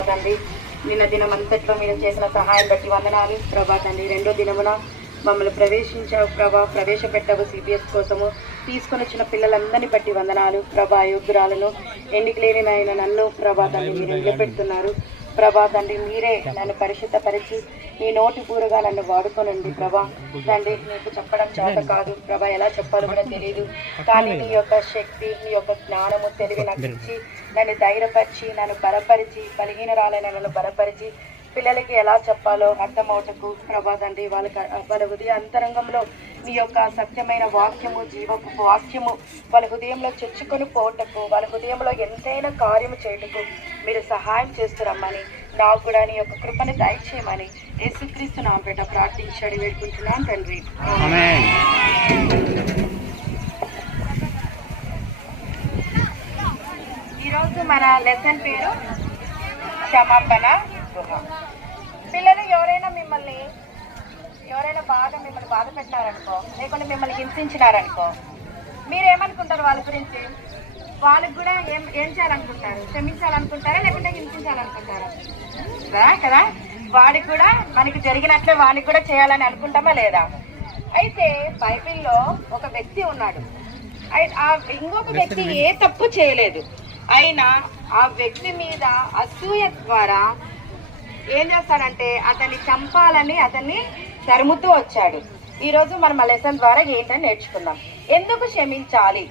తండ్రి నిన్న దినం అంతట్లో మీరు చేసిన సహాయం బట్టి వందనాలు ప్రభా తండ్రి. రెండో దినమున మమ్మల్ని ప్రవేశించావు ప్రభా, ప్రవేశపెట్టావు సిపిఎస్ కోసము. తీసుకొని వచ్చిన పిల్లలందరినీ బట్టి వందనాలు ప్రభా. యుద్ధురాలను ఎన్నిక లేని నాయన నన్ను ప్రభా తండ్రి మీరు నిలబెడుతున్నారు ప్రభా తండ్రి. మీరే నన్ను పరిశుద్ధపరిచి నీ నోటి పూరగా నన్ను వాడుకోనండి ప్రభా తండ్రి. నీకు చెప్పడం చేత కాదు ప్రభా, ఎలా చెప్పాలో కూడా తెలియదు. కానీ నీ యొక్క శక్తి, నీ యొక్క జ్ఞానము, తెలివి నాకు ఇచ్చి నన్ను ధైర్యపరిచి, నన్ను బలపరిచి, బలహీనరాలైన నన్ను బలపరిచి పిల్లలకి ఎలా చెప్పాలో అర్థమవుటకు ప్రభా తండ్రి వాళ్ళ హృదయ అంతరంగంలో నీ యొక్క సత్యమైన వాక్యము, జీవపు వాక్యము వాళ్ళ హృదయంలో చొచ్చుకొని పోవటకు, వాళ్ళ హృదయంలో ఎంతైనా కార్యము చేయటకు మీరు సహాయం చేస్తురమ్మని, నాకు కూడా నీ యొక్క కృపను దయచేయమని యేసుక్రీస్తు నామముపేట ప్రార్థించాడు వేడుకుంటున్నాను తండ్రి. ఈరోజు మన లెసన్ పేరు క్షమాపణ గృహ. పిల్లలు ఎవరైనా బాధ పెట్టినారనుకో, లేకుంటే మిమ్మల్ని హింసించినారనుకో, మీరేమనుకుంటారు వాళ్ళ గురించి? వాళ్ళకి కూడా ఏం చేయాలనుకుంటారు? క్షమించాలనుకుంటారా లేకుంటే హింసించాలనుకుంటారా? కదా, వాడికి కూడా మనకి జరిగినట్లే వాడికి కూడా చేయాలని అనుకుంటామా లేదా? అయితే బైబిల్లో ఒక వ్యక్తి ఉన్నాడు. ఇంకొక వ్యక్తి ఏ తప్పు చేయలేదు, అయినా ఆ వ్యక్తి మీద అసూయ ద్వారా ఏం చేస్తాడంటే అతన్ని చంపాలని అతన్ని తరుముతూ వచ్చాడు. ఈరోజు మనం ఆ లెసన్ ద్వారా ఏంటని నేర్చుకుందాం. ఎందుకు క్షమించాలి?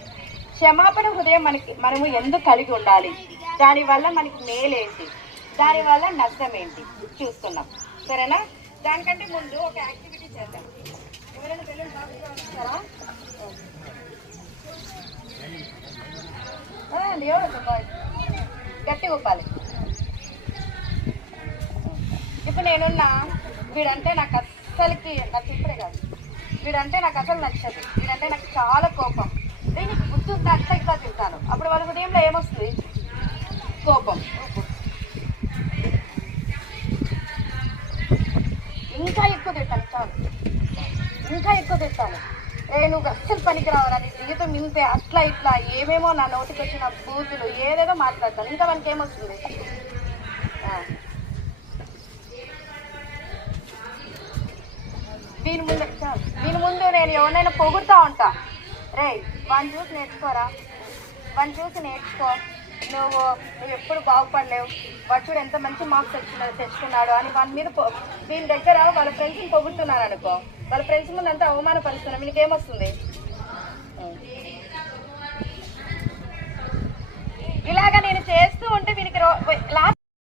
క్షమాపణ హృదయం మనము ఎందుకు కలిగి ఉండాలి? దానివల్ల మనకి మేలేంటి, దానివల్ల నష్టం ఏంటి చూస్తున్నాం. సరేనా? దానికంటే ముందు ఒక యాక్టివిటీ చేద్దాం. ఎవరైనా బెలూన్ బాగుంటారా? ఎవరు గట్టి ఊపాలి. ఇప్పుడు నేనున్నా, వీడంటే నాకు అస్సలకి ఇప్పుడే కాదు, వీడంటే నాకు అసలు నచ్చదు, వీడంటే నాకు చాలా కోపం, దీనికి బుద్ధి ఉంటే అట్లా ఇట్లా తింటాను. అప్పుడు వాళ్ళ హృదయంలో ఏమొస్తుంది? కోపం. ఇంకా ఎక్కువ తింటాను, చాలు, ఇంకా ఎక్కువ తింటాను. నువ్వు అస్సలు పనికిరావరా, నీ జీవితం ఇంతే, అట్లా ఇట్లా ఏమేమో నా నోటికి వచ్చిన బూతులు ఏదేదో మాట్లాడతాను. ఇంకా మనకి ఏమొస్తుంది? దీని ముందు నేను ఎవరినైనా పొగుడుతూ ఉంటా, రే వాడిని చూసి నేర్చుకోరా, వాడిని చూసి నేర్చుకో, నువ్వు ఎప్పుడు బాగుపడలేవు, వాడు చూడు ఎంత మంచి మార్క్స్ తెచ్చుకున్నాడు అని వాని మీద దీని దగ్గర వాళ్ళ ఫ్రెండ్స్ని పొగుడుతున్నారు అనుకో, వాళ్ళ ఫ్రెండ్స్ ముందు అంతా అవమానపరుస్తున్నా, వీళ్ళకి ఏమొస్తుంది? ఇలాగా నేను చేస్తూ ఉంటే వీనికి లాస్ట్